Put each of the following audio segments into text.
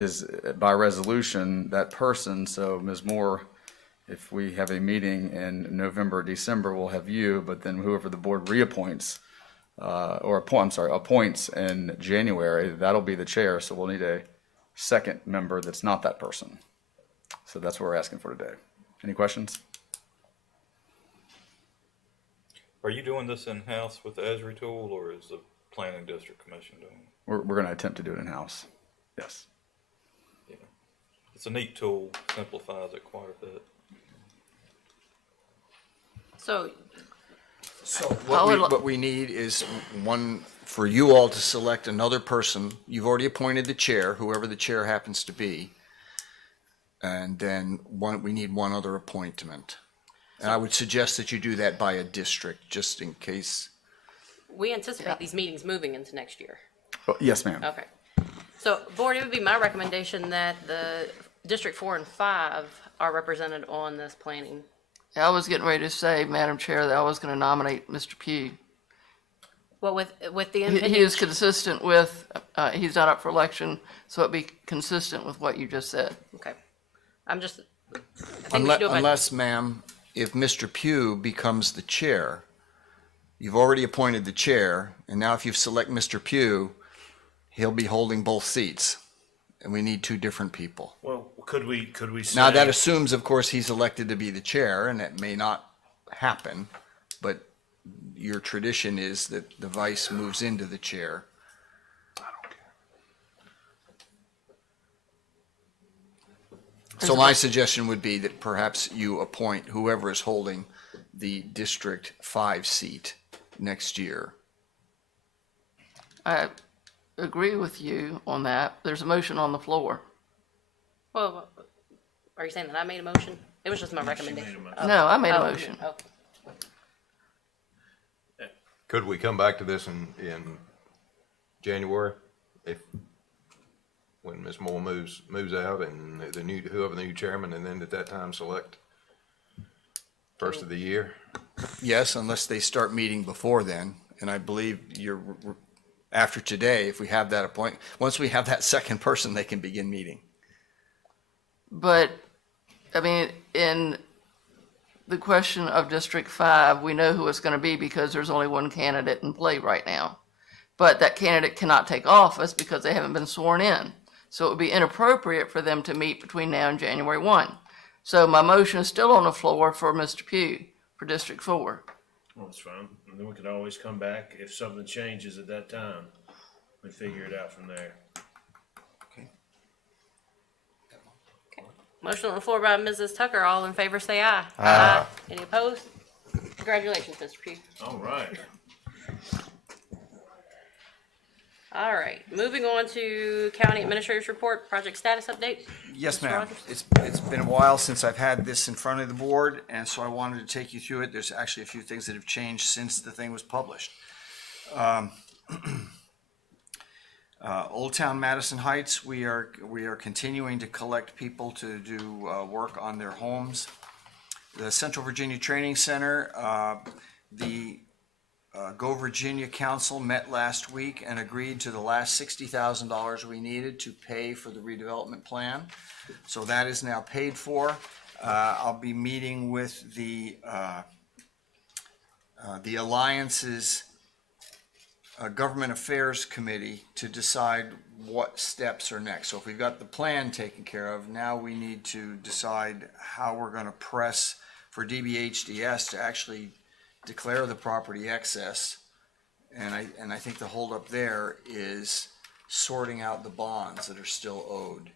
is by resolution that person. So Ms. Moore, if we have a meeting in November or December, we'll have you, but then whoever the board reappoints, appoints in January, that'll be the chair. So we'll need a second member that's not that person. So that's what we're asking for today. Any questions? Are you doing this in-house with the Esri tool, or is the Planning District Commission doing it? We're going to attempt to do it in-house. Yes. Yeah. It's a neat tool, simplifies it quite a bit. So what we need is one for you all to select another person. You've already appointed the chair, whoever the chair happens to be. And then we need one other appointment. And I would suggest that you do that by a district, just in case. we anticipate these meetings moving into next year. Oh, yes, ma'am. Okay. So, board, it would be my recommendation that the District 4 and 5 are represented on this planning. Yeah, I was getting ready to say, Madam Chair, that I was going to nominate Mr. Pugh. Well, with the He impending. is consistent with, he's not up for election, so it'd be consistent with what you just said. Okay. I think we should do it by. Unless, ma'am, if Mr. Pugh becomes the chair, you've already appointed the chair, and now if you select Mr. Pugh, he'll be holding both seats, and we need two different people. Well, could we say? Now, that assumes, of course, he's elected to be the chair, and that may not happen, but your tradition is that the vice moves into the chair. So my suggestion would be that perhaps you appoint whoever is holding the District 5 seat next year. I agree with you on that. There's a motion on the floor. Well, are you saying that I made a motion? It was just my recommendation. made a motion. Oh. No, I made a Oh, motion. oh. Could we come back to this in January, when Ms. Moore moves out and whoever the new chairman, and then at that time select first of the year? Yes, unless they start meeting before then, and I believe after today, if we have that appointment, once we have that second person, they can begin meeting. But, I mean, in the question of District 5, we know who it's going to be because there's only one candidate in play right now. But that candidate cannot take office because they haven't been sworn in. So it would be inappropriate for them to meet between now and January 1. So my motion is still on the floor for Mr. Pugh for District 4. Well, that's fine. And then we could always come back if something changes at that time. We figure it out from there. Motion on the floor by Mrs. Tucker. All in favor, say aye. Aye. Any opposed? Congratulations, Mr. Pugh. All right. All right, moving on to County Administrator's Report, project status update. Yes, Mr. ma'am. Rogers? It's been a while since I've had this in front of the board, and so I wanted to take you through it. There's actually a few things that have changed since the thing was published. Old Town Madison Heights, we are continuing to collect people to do work on their homes. The Central Virginia Training Center, the Go Virginia Council met last week and agreed to the last $60,000 we needed to pay for the redevelopment plan. So that is now paid for. I'll be meeting with the Alliance's Government Affairs Committee to decide what steps are next. So if we've got the plan taken care of, now we need to decide how we're going to press for DBHDS to actually declare the property excess. And I think the holdup there is sorting out the bonds that are still owed.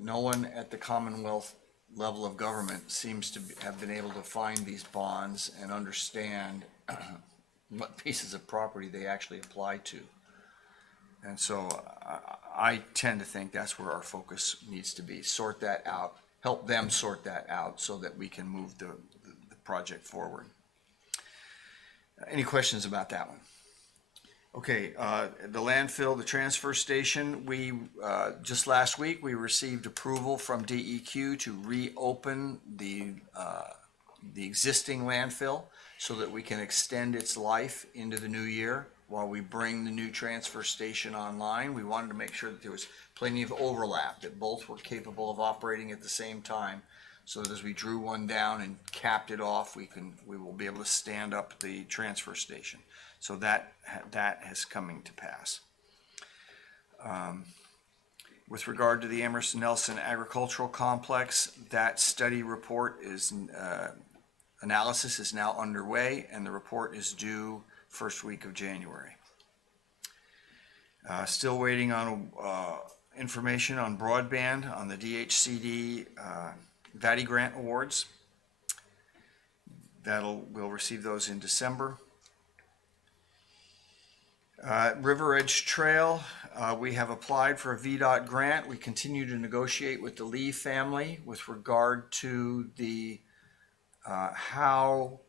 No one at the Commonwealth level of government seems to have been able to find these bonds and understand what pieces of property they actually apply to. And so I tend to think that's where our focus needs to be. Sort that out, help them sort that out so that we can move the project forward. Any questions about that one? Okay, the landfill, the transfer station, we just last week we received approval from DEQ to reopen the existing landfill so that we can extend its life into the new year. while we bring the new transfer station online, we wanted to make sure that there was plenty of overlap, that both were capable of operating at the same time, so that as we drew one down and capped it off, we will be able to stand up the transfer station. So that is coming to pass. With regard to the Amherst Nelson Agricultural Complex, that study report is, analysis is now underway, and the report is due first week of January. Still waiting on information on broadband on the DHCD VATI grant awards. We'll receive those in December. River Edge Trail, we have applied for a VDOT grant. We continue to negotiate with the Lee family with regard to the how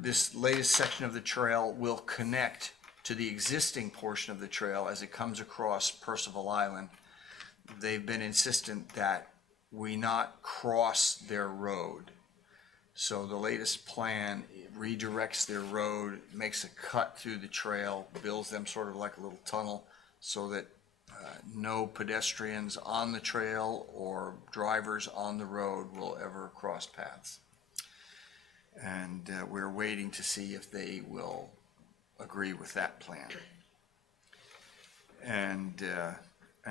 this latest section of the trail will connect to the existing portion of the trail as it comes across Percival Island. They've been insistent that we not cross their road. So the latest plan redirects their road, makes a cut through the trail, builds them sort of like a little tunnel so that no pedestrians on the trail or drivers on the road will ever cross paths. And we're waiting to see if they will agree with that plan. And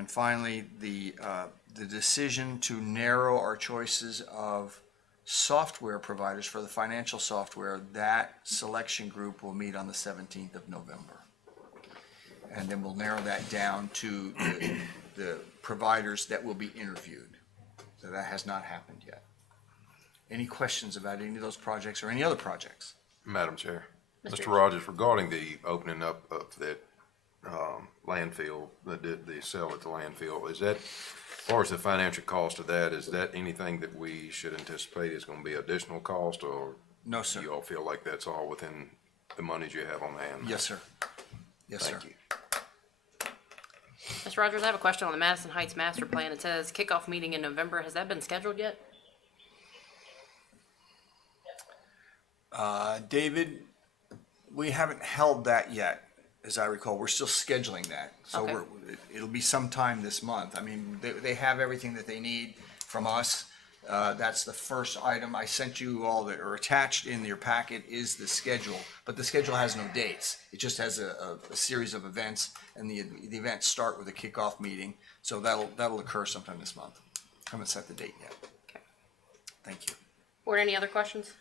finally, the decision to narrow our choices of software providers for the financial software, that selection group will meet on the 17th of November. And then we'll narrow that down to the providers that will be interviewed. So that has not happened yet. Any questions about any of those projects or any other projects? Madam Chair. Mr. Rogers, regarding the opening up of that landfill, the sale at the landfill, is that, as far as the financial cost of that, is that anything that we should anticipate is going to be additional cost, or No, sir. you all feel like that's all within the monies you have on hand? Yes, sir. Yes, sir. Thank you. Mr. Rogers, I have a question on the Madison Heights master plan. It says kickoff meeting in November. Has that been scheduled yet? David, we haven't held that yet, as I recall. We're still scheduling that. So Okay. It'll be sometime this month. I mean, they have everything that they need from us. That's the first item I sent you all that are attached in your packet is the schedule, but the schedule has no dates. It just has a series of events, and the events start with a kickoff meeting. So that'll occur sometime this month. Haven't set the date yet. Okay. Thank you. Board, any other questions?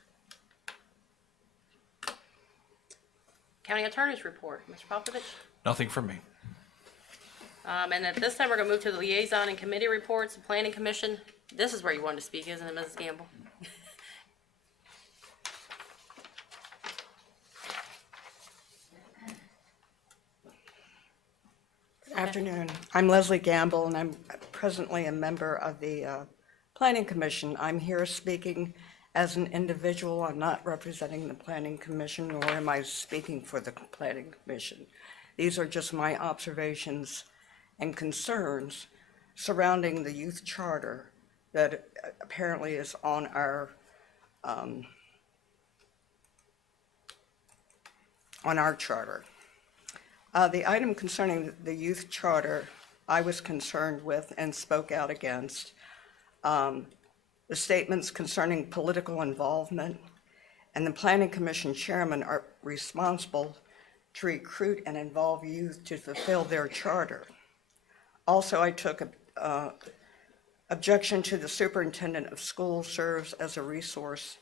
County Attorney's Report, Mr. Popovich. Nothing from me. And at this time, we're gonna move to the liaison and committee reports, the Planning Commission. This is where you wanted to speak, isn't it, Mrs. Gamble? Afternoon. I'm Leslie Gamble, and I'm presently a member of the Planning Commission. I'm here speaking as an individual. I'm not representing the Planning Commission, nor am I speaking for the Planning Commission. These are just my observations and concerns surrounding the youth charter that apparently is on our charter. The item concerning the youth charter, I was concerned with and spoke out against. The statements concerning political involvement, and the Planning Commission chairman are responsible to recruit and involve youth to fulfill their charter. Also, I took objection to the superintendent of schools serves as a resource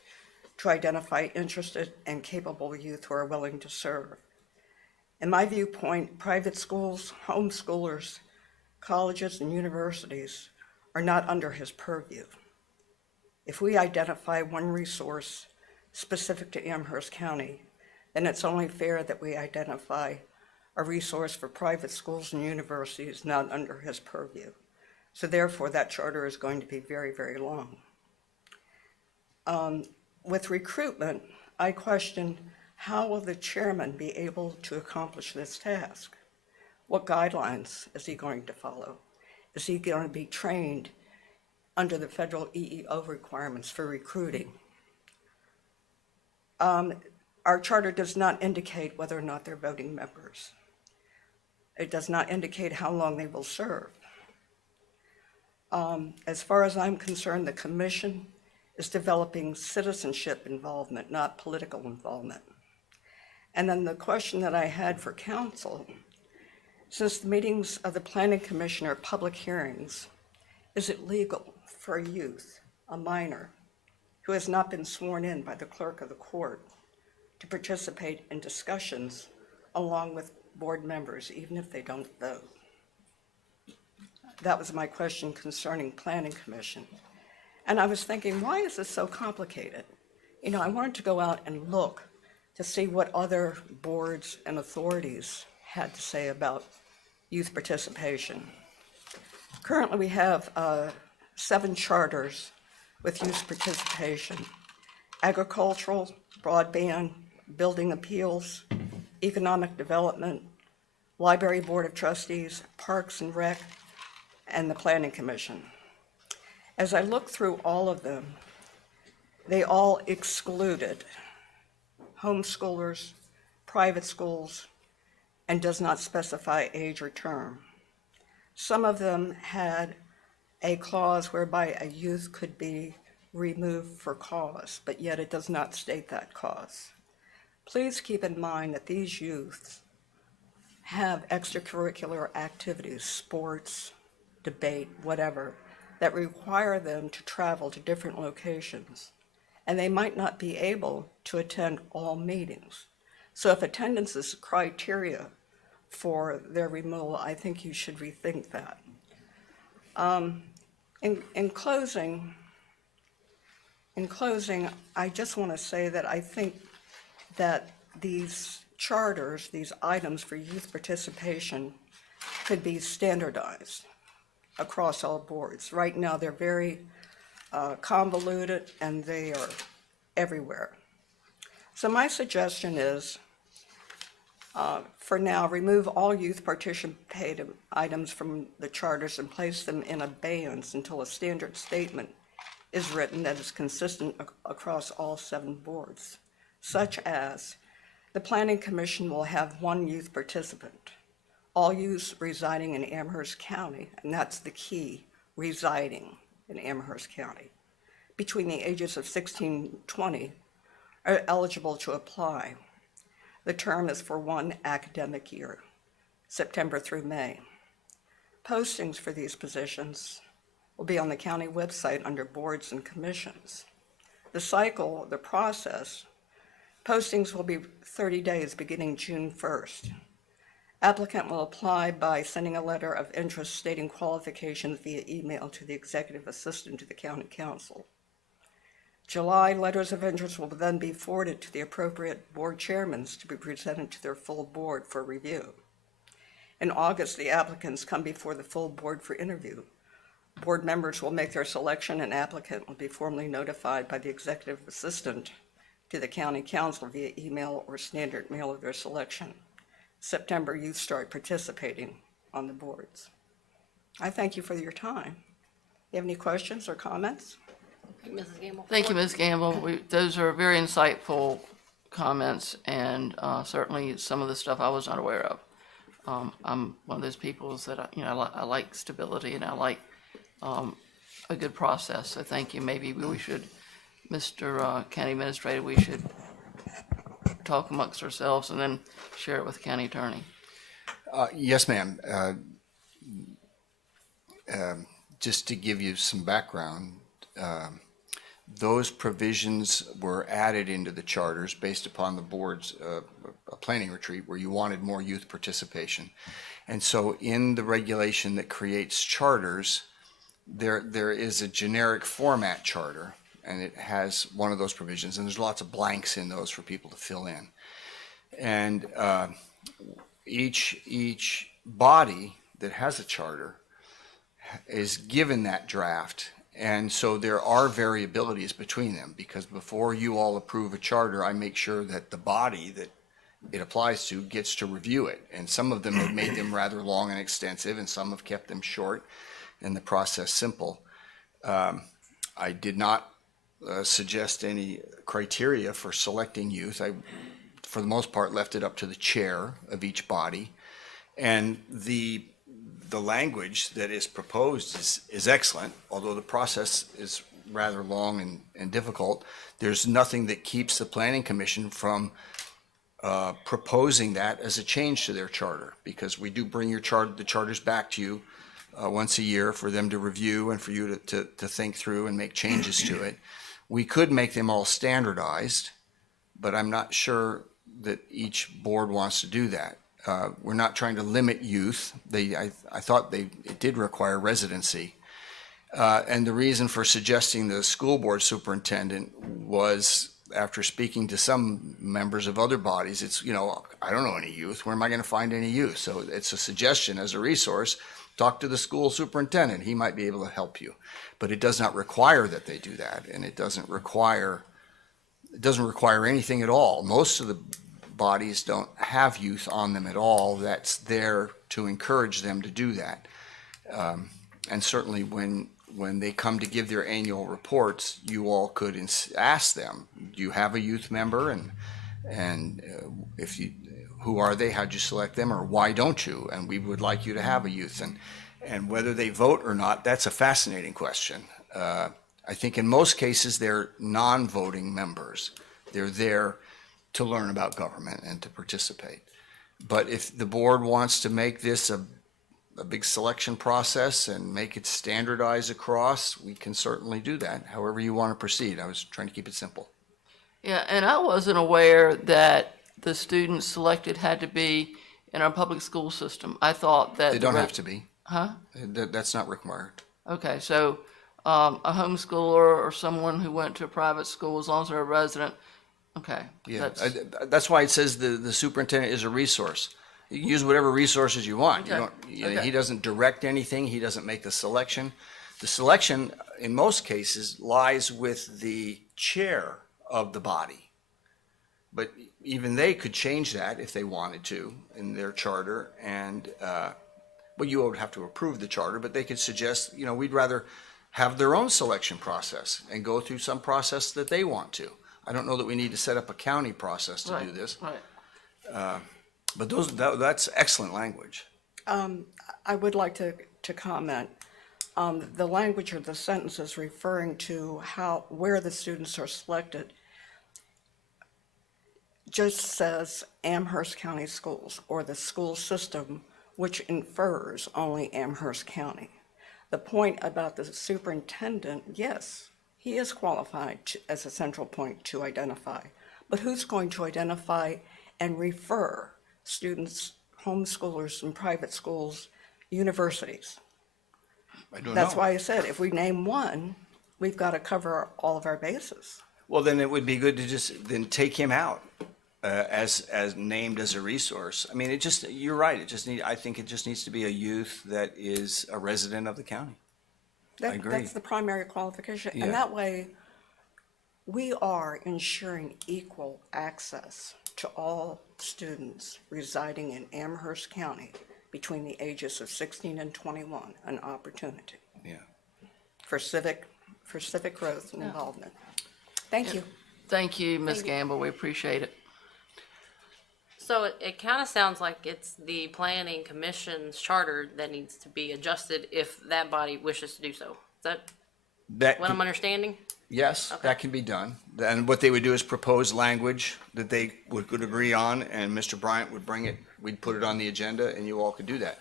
to identify interested and capable youth who are willing to serve. In my viewpoint, private schools, homeschoolers, colleges, and universities are not under his purview. If we identify one resource specific to Amherst County, then it's only fair that we identify a resource for private schools and universities not under his purview. So therefore, that charter is going to be very, very long. With recruitment, I question, how will the chairman be able to accomplish this task? What guidelines is he going to follow? Is he going to be trained under the federal EEO requirements for recruiting? Our charter does not indicate whether or not they're voting members. It does not indicate how long they will serve. As far as I'm concerned, the commission is developing citizenship involvement, not political involvement. And then the question that I had for council, since the meetings of the planning commission are public hearings, is it legal for a youth, a minor, who has not been sworn in by the clerk of the court to participate in discussions along with board members, even if they don't vote? That was my question concerning planning commission. And I was thinking, why is this so complicated? You know, I wanted to go out and look to see what other boards and authorities had to say about youth participation. Currently, we have 7 charters with youth participation: agricultural, broadband, building appeals, economic development, library board of trustees, parks and rec, and the planning commission. As I look through all of them, they all excluded homeschoolers, private schools, and does not specify age or term. Some of them had a clause whereby a youth could be removed for cause, but yet it does not state that cause. Please keep in mind that these youths have extracurricular activities, sports, debate, whatever, that require them to travel to different locations, and they might not be able to attend all meetings. So if attendance is criteria for their removal, I think you should rethink that. In closing, I just want to say that I think that these charters, these items for youth participation, could be standardized across all boards. Right now, they're very convoluted and they are everywhere. So my suggestion is, for now, remove all youth participative items from the charters and place them in abeyance until a standard statement is written that is consistent across all 7 boards, such as the Planning Commission will have 1 youth participant, all youths residing in Amherst County, and that's the key, residing in Amherst County, between the ages of 16 and 20 are eligible to apply. The term is for 1 academic year, September through May. Postings for these positions will be on the county website under boards and commissions. The process, postings will be 30 days beginning June 1st. Applicant will apply by sending a letter of interest stating qualifications via email to the executive assistant to the county council. July, letters of interest will then be forwarded to the appropriate board chairmen to be presented to their full board for review. In August, the applicants come before the full board for interview. Board members will make their selection and applicant will be formally notified by the executive assistant to the county council via email or standard mail of their selection. September, youth start participating on the boards. I thank you for your time. You have any questions or comments? Mrs. Gamble? Thank you, Ms. Gamble. Those are very insightful comments, and certainly some of the stuff I was not aware of. I'm one of those people that, I like stability and I like a good process, so thank you. Maybe we should, Mr. County Administrator, we should talk amongst ourselves and then share it with the county attorney. Yes, ma'am. Just to give you some background, those provisions were added into the charters based upon the board's planning retreat where you wanted more youth participation. And so in the regulation that creates charters, there is a generic format charter, and it has one of those provisions, and there's lots of blanks in those for people to fill in. And each body that has a charter is given that draft, and so there are variabilities between them, because before you all approve a charter, I make sure that the body that it applies to gets to review it. And some of them have made them rather long and extensive, and some have kept them short and the process simple. I did not suggest any criteria for selecting youth. for the most part, left it up to the chair of each body. And the language that is proposed is excellent, although the process is rather long and difficult. There's nothing that keeps the planning commission from proposing that as a change to their charter, because we do bring the charters back to you once a year for them to review and for you to think through and make changes to it. We could make them all standardized, but I'm not sure that each board wants to do that. We're not trying to limit youth. I thought it did require residency. And the reason for suggesting the school board superintendent was, after speaking to some members of other bodies, it's, I don't know any youth. Where am I going to find any youth? So it's a suggestion as a resource. Talk to the school superintendent. He might be able to help you. But it does not require that they do that, and it doesn't require anything at all. Most of the bodies don't have youth on them at all. That's there to encourage them to do that. And certainly when they come to give their annual reports, you all could ask them, do you have a youth member? And if you, who are they? How'd you select them? Or why don't you? And we would like you to have a youth. And whether they vote or not, that's a fascinating question. I think in most cases, they're non-voting members. They're there to learn about government and to participate. But if the board wants to make this a big selection process and make it standardized across, we can certainly do that, however you want to proceed. I was trying to keep it simple. Yeah, and I wasn't aware that the students selected had to be in our public school system. I thought that. They don't have to be. Huh? That's not required. Okay, so a homeschooler or someone who went to a private school, as long as they're a resident, okay. Yeah, that's why it says the superintendent is a resource. You can use whatever resources you want. Okay. Okay. He doesn't direct anything. He doesn't make the selection. The selection, in most cases, lies with the chair of the body. But even they could change that if they wanted to in their charter. And, well, you would have to approve the charter, but they could suggest, we'd rather have their own selection process and go through some process that they want to. I don't know that we need to set up a county process to do this. Right. But that's excellent language. I would like to comment. The language or the sentences referring to where the students are selected just says Amherst County Schools or the school system, which infers only Amherst County. The point about the superintendent, yes, he is qualified as a central point to identify, but who's going to identify and refer students, homeschoolers in private schools, universities? I don't know. That's why I said if we name one, we've got to cover all of our bases. Well, then it would be good to just then take him out as named as a resource. I mean, you're right. I think it just needs to be a youth that is a resident of the county. I agree. That's the primary qualification. Yeah. And that way, we are ensuring equal access to all students residing in Amherst County between the ages of 16 and 21, an opportunity Yeah. for civic growth and involvement. Thank you. Thank you, Ms. Gamble. We appreciate it. So it kind of sounds like it's the planning commission's charter that needs to be adjusted if that body wishes to do so. Is that what I'm understanding? Yes, that can be done. And what they would do is propose language that they would agree on, and Mr. Bryant would bring it, we'd put it on the agenda, and you all could do that.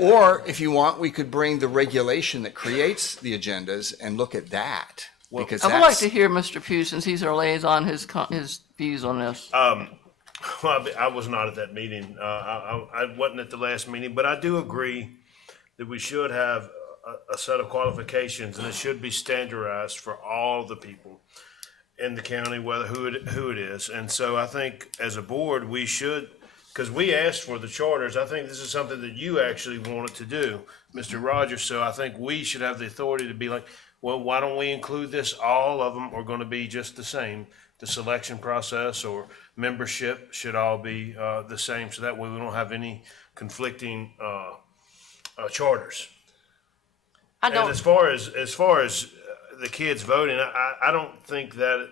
Or, if you want, we could bring the regulation that creates the agendas and look at that. Because I would like to hear Mr. Pugh, since he's our liaison, his views on this. Well, I was not at that meeting. I wasn't at the last meeting, but I do agree that we should have a set of qualifications, and it should be standardized for all the people in the county, whether who it is. And so I think as a board, we should, because we asked for the charters, I think this is something that you actually wanted to do, Mr. Rogers. So I think we should have the authority to be like, well, why don't we include this? All of them are going to be just the same. The selection process or membership should all be the same, so that way we don't have any conflicting charters. And as far as the kids voting, I don't think that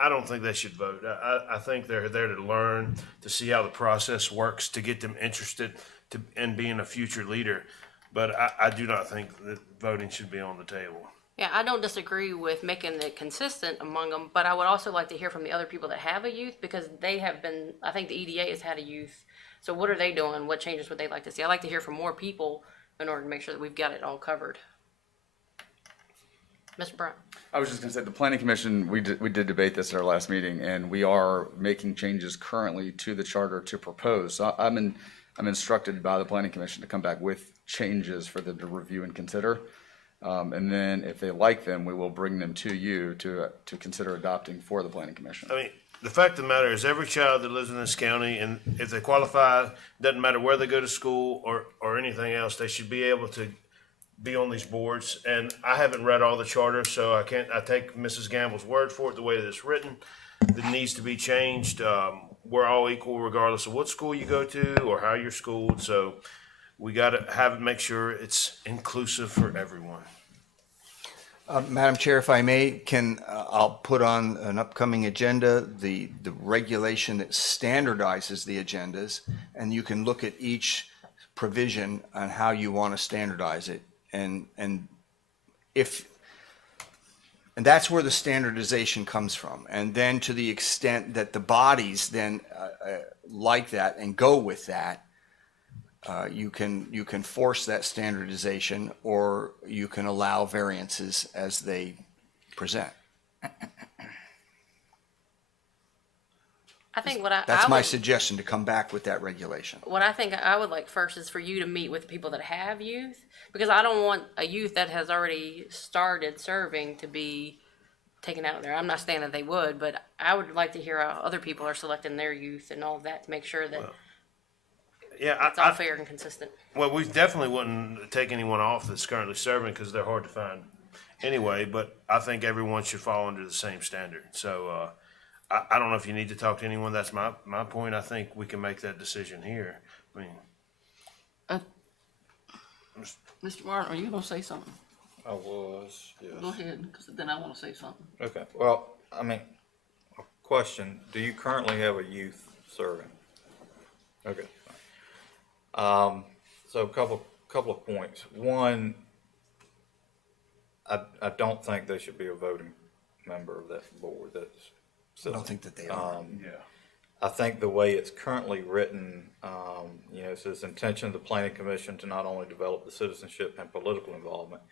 I don't think they should vote. I think they're there to learn, to see how the process works, to get them interested in being a future leader. But I do not think that voting should be on the table. Yeah, I don't disagree with making it consistent among them, but I would also like to hear from the other people that have a youth, because they have been, I think the EDA has had a youth. So what are they doing? What changes would they like to see? I'd like to hear from more people in order to make sure that we've got it all covered. Mr. Brown? I was just gonna say, the planning commission, we did debate this at our last meeting, and we are making changes currently to the charter to propose. So I'm instructed by the planning commission to come back with changes for them to review and consider. And then if they like them, we will bring them to you to consider adopting for the planning commission. I mean, the fact of the matter is, every child that lives in this county, and if they qualify, doesn't matter where they go to school or anything else, they should be able to be on these boards. And I haven't read all the charters, so I take Mrs. Gamble's word for it, the way that it's written. That needs to be changed. We're all equal regardless of what school you go to or how you're schooled, so we gotta make sure it's inclusive for everyone. Madam Chair, if I may, I'll put on an upcoming agenda, the regulation that standardizes the agendas, and you can look at each provision on how you want to standardize it. And that's where the standardization comes from. And then to the extent that the bodies then like that and go with that, you can force that standardization, or you can allow variances as they present. I think That's my would- suggestion, to come back with that regulation. What I think I would like first is for you to meet with people that have youth, because I don't want a youth that has already started serving to be taken out of there. I'm not saying that they would, but I would like to hear how other people are selecting their youth and all of that to make sure that Yeah, it's all fair and consistent. well, we definitely wouldn't take anyone off that's currently serving, because they're hard to find anyway, but I think everyone should fall under the same standard. So, I don't know if you need to talk to anyone. That's my point. I think we can make that decision here. I mean, Mr. Martin, are you gonna say something? I was, yes. Go ahead, because then I want to say something. Okay, well, I mean, a question, do you currently have a youth serving? Okay. So a couple of points. One, I don't think they should be a voting member of that board. I don't think that they are. I think the way it's currently written, it says intention of the planning commission to not only develop the citizenship and political involvement.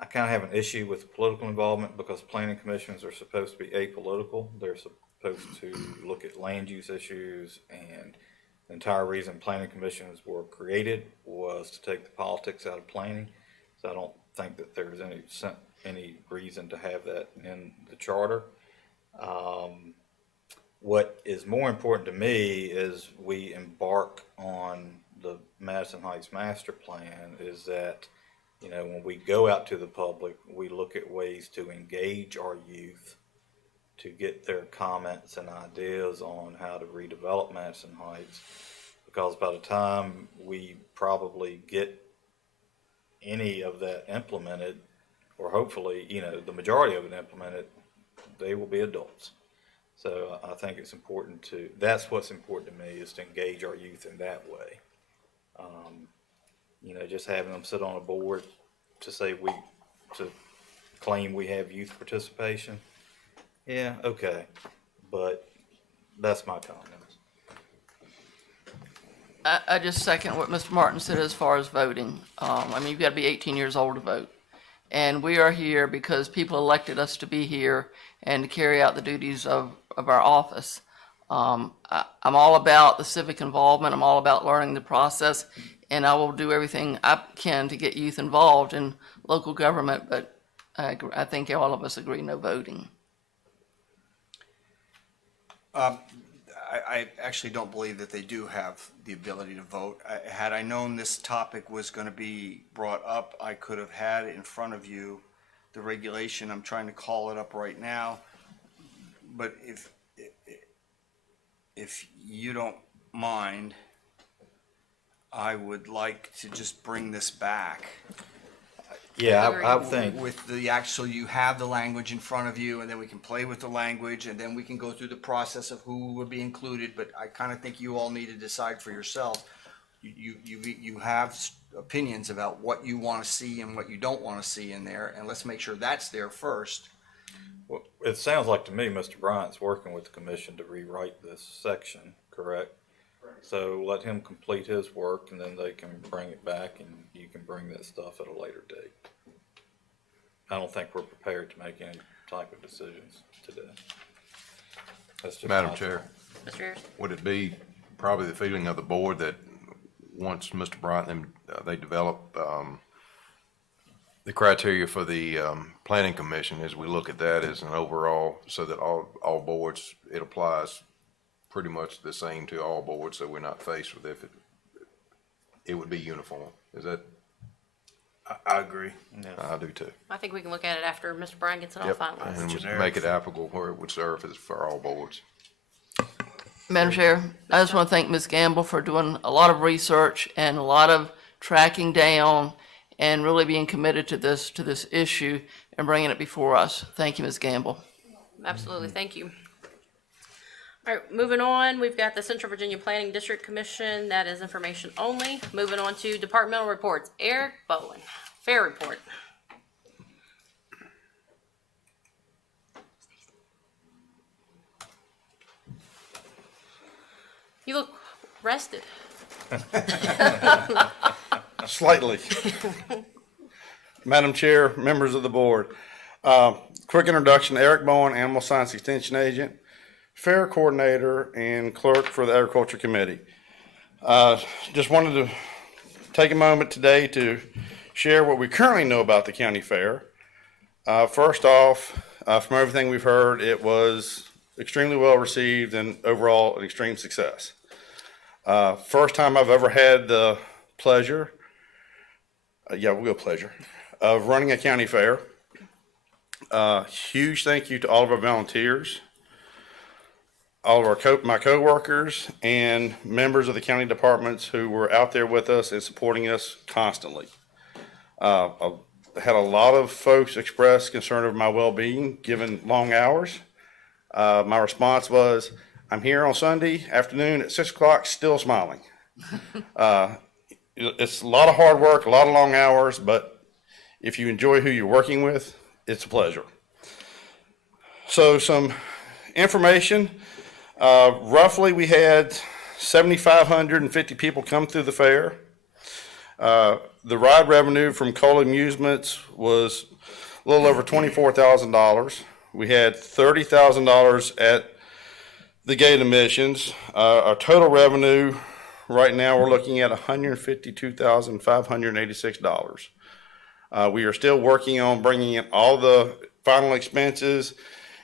I kind of have an issue with political involvement, because planning commissions are supposed to be apolitical. They're supposed to look at land use issues, and the entire reason planning commissions were created was to take the politics out of planning. So I don't think that there's any reason to have that in the charter. What is more important to me is we embark on the Madison Heights master plan, is that, when we go out to the public, we look at ways to engage our youth, to get their comments and ideas on how to redevelop Madison Heights. Because by the time we probably get any of that implemented, or hopefully, the majority of it implemented, they will be adults. So I think it's important that's what's important to me, is to engage our youth in that way. Just having them sit on a board to claim we have youth participation. Yeah, okay, but that's my comments. I just second what Mr. Martin said as far as voting. You've got to be 18 years old to vote. And we are here because people elected us to be here and to carry out the duties of our office. I'm all about the civic involvement. I'm all about learning the process, and I will do everything I can to get youth involved in local government, but I think all of us agree no voting. I actually don't believe that they do have the ability to vote. Had I known this topic was going to be brought up, I could have had in front of you the regulation. I'm trying to call it up right now. But if you don't mind, I would like to just bring this back Yeah, I Agreed. think, with the actual, you have the language in front of you, and then we can play with the language, and then we can go through the process of who would be included, but I kind of think you all need to decide for yourselves. You have opinions about what you want to see and what you don't want to see in there, and let's make sure that's there first. well, it sounds like to me, Mr. Bryant's working with the commission to rewrite this section, correct? So let him complete his work, and then they can bring it back, and you can bring that stuff at a later date. I don't think we're prepared to make any type of decisions today. That's just Madam my Chair, thought. Mr. Harris? would it be probably the feeling of the board that once Mr. Bryant and they develop, the criteria for the, planning commission, as we look at that as an overall, so that all boards, it applies pretty much the same to all boards, so we're not faced with if it would be uniform. Is that, I agree. I do too. I think we can look at it after Mr. Bryan gets it all Yep, finalized. and generic. make it applicable where it would serve as for all boards. Madam Chair, I just want to thank Ms. Gamble for doing a lot of research and a lot of tracking down and really being committed to this issue and bringing it before us. Thank you, Ms. Gamble. Absolutely, thank you. All right, moving on, we've got the Central Virginia Planning District Commission, that is information only. Moving on to departmental reports, Eric Bowen, Fair Report. You look rested. Slightly. Madam Chair, members of the board. Quick introduction, Eric Bowen, Animal Science Extension Agent, Fair Coordinator, and Clerk for the Agriculture Committee. Just wanted to take a moment today to share what we currently know about the county fair. First off, from everything we've heard, it was extremely well received and overall an extreme success. First time I've ever had the pleasure, of running a county fair. Huge thank you to all of our volunteers, all of my co-workers, and members of the county departments who were out there with us and supporting us constantly. I had a lot of folks express concern of my well-being given long hours. My response was, I'm here on Sunday afternoon at 6 o'clock, still smiling. It's a lot of hard work, a lot of long hours, but if you enjoy who you're working with, it's a pleasure. So some information, roughly we had 7,550 people come through the fair. The ride revenue from Cole Amusements was a little over $24,000. We had $30,000 at the gate admissions. Our total revenue right now, we're looking at $152,586. We are still working on bringing in all the final expenses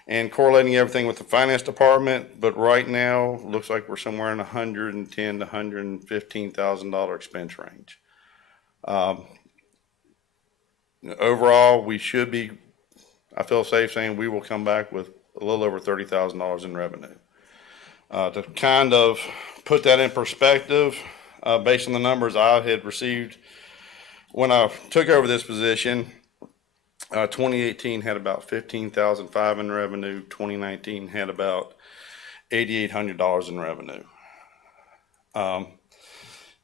and correlating everything with the finance department, but right now, looks like we're somewhere in $110,000 to $115,000 expense range. Overall, we should be, I feel safe saying we will come back with a little over $30,000 in revenue. To kind of put that in perspective, based on the numbers I had received when I took over this position, 2018 had about $15,500 in revenue. 2019 had about $8,800 in revenue.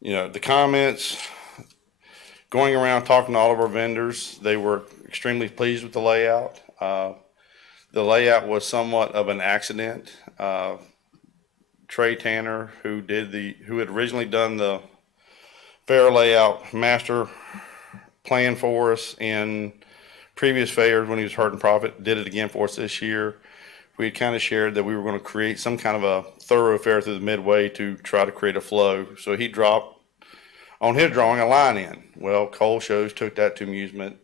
The comments going around talking to all of our vendors, they were extremely pleased with the layout. The layout was somewhat of an accident. Trey Tanner, who had originally done the fair layout master plan for us in previous fairs when he was hurting profit, did it again for us this year. We had kind of shared that we were going to create some kind of a thoroughfare through the midway to try to create a flow. So he dropped on his drawing a line in. Well, Cole Shows took that to amusement,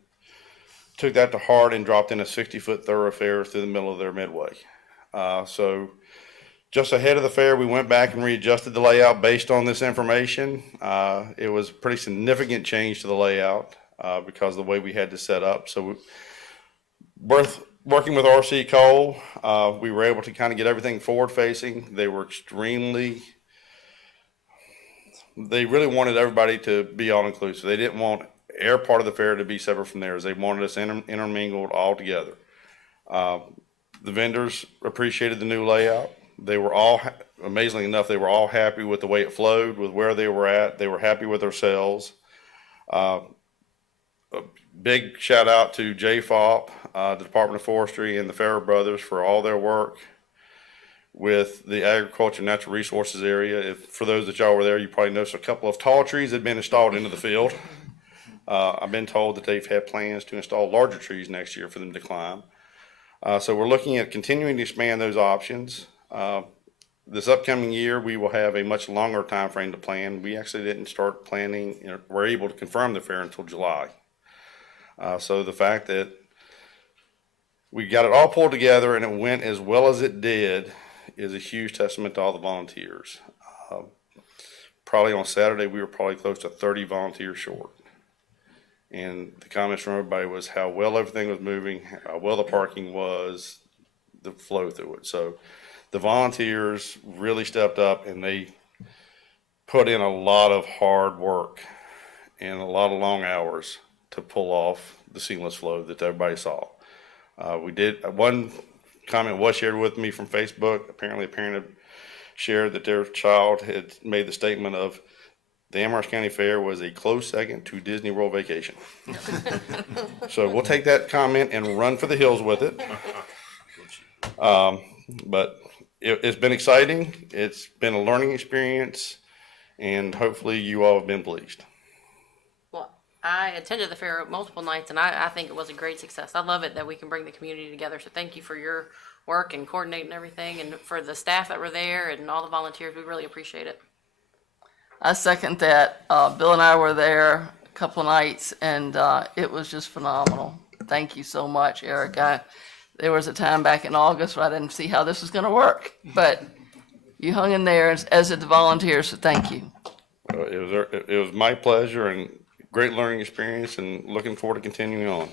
took that to heart, and dropped in a 60-foot thoroughfare through the middle of their midway. So just ahead of the fair, we went back and readjusted the layout based on this information. It was a pretty significant change to the layout because of the way we had to set up. So working with RC Cole, we were able to kind of get everything forward facing. They really wanted everybody to be all inclusive. They didn't want air part of the fair to be separate from theirs. They wanted us intermingled all together. The vendors appreciated the new layout. They were all, amazingly enough, they were all happy with the way it flowed, with where they were at. They were happy with their sales. A big shout out to JFOP, the Department of Forestry, and the Farrer Brothers for all their work with the agriculture and natural resources area. For those that y'all were there, you probably noticed a couple of tall trees had been installed into the field. I've been told that they've had plans to install larger trees next year for them to climb. So we're looking at continuing to expand those options. This upcoming year, we will have a much longer time frame to plan. We actually didn't start planning, we're able to confirm the fair until July. So the fact that we got it all pulled together and it went as well as it did is a huge testament to all the volunteers. Probably on Saturday, we were probably close to 30 volunteers short. And the comments from everybody was how well everything was moving, how well the parking was, the flow through it. So the volunteers really stepped up and they put in a lot of hard work and a lot of long hours to pull off the seamless flow that everybody saw. One comment was shared with me from Facebook. Apparently a parent had shared that their child had made the statement of the Amherst County Fair was a close second to Disney World Vacation. So we'll take that comment and run for the hills with it. But it's been exciting. It's been a learning experience, and hopefully you all have been pleased. Well, I attended the fair multiple nights, and I think it was a great success. I love it that we can bring the community together. So thank you for your work and coordinating everything, and for the staff that were there and all the volunteers. We really appreciate it. I second that. Bill and I were there a couple of nights, and it was just phenomenal. Thank you so much, Eric. There was a time back in August where I didn't see how this was going to work, but you hung in there, as did the volunteers, so thank you. It was my pleasure and great learning experience, and looking forward to continuing on.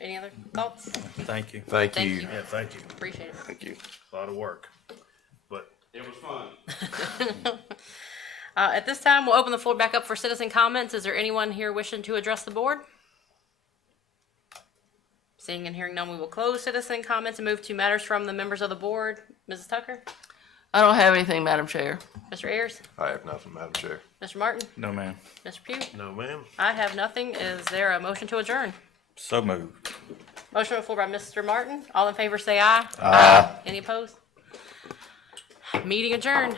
Any other thoughts? Thank you. Thank Thank you. you. Yeah, thank you. Appreciate it. Thank you. A lot of work. But It was fun. At this time, we'll open the floor back up for citizen comments. Is there anyone here wishing to address the board? Seeing and hearing none, we will close citizen comments and move to matters from the members of the board. Mrs. Tucker? I don't have anything, Madam Chair. Mr. Ayers? I have nothing, Madam Chair. Mr. Martin? No, ma'am. Mr. Pugh? no, ma'am. I have nothing. Is there a motion to adjourn? So moved. Motion on the floor by Mr. Martin. All in favor say aye. Aye. Any opposed? Meeting adjourned.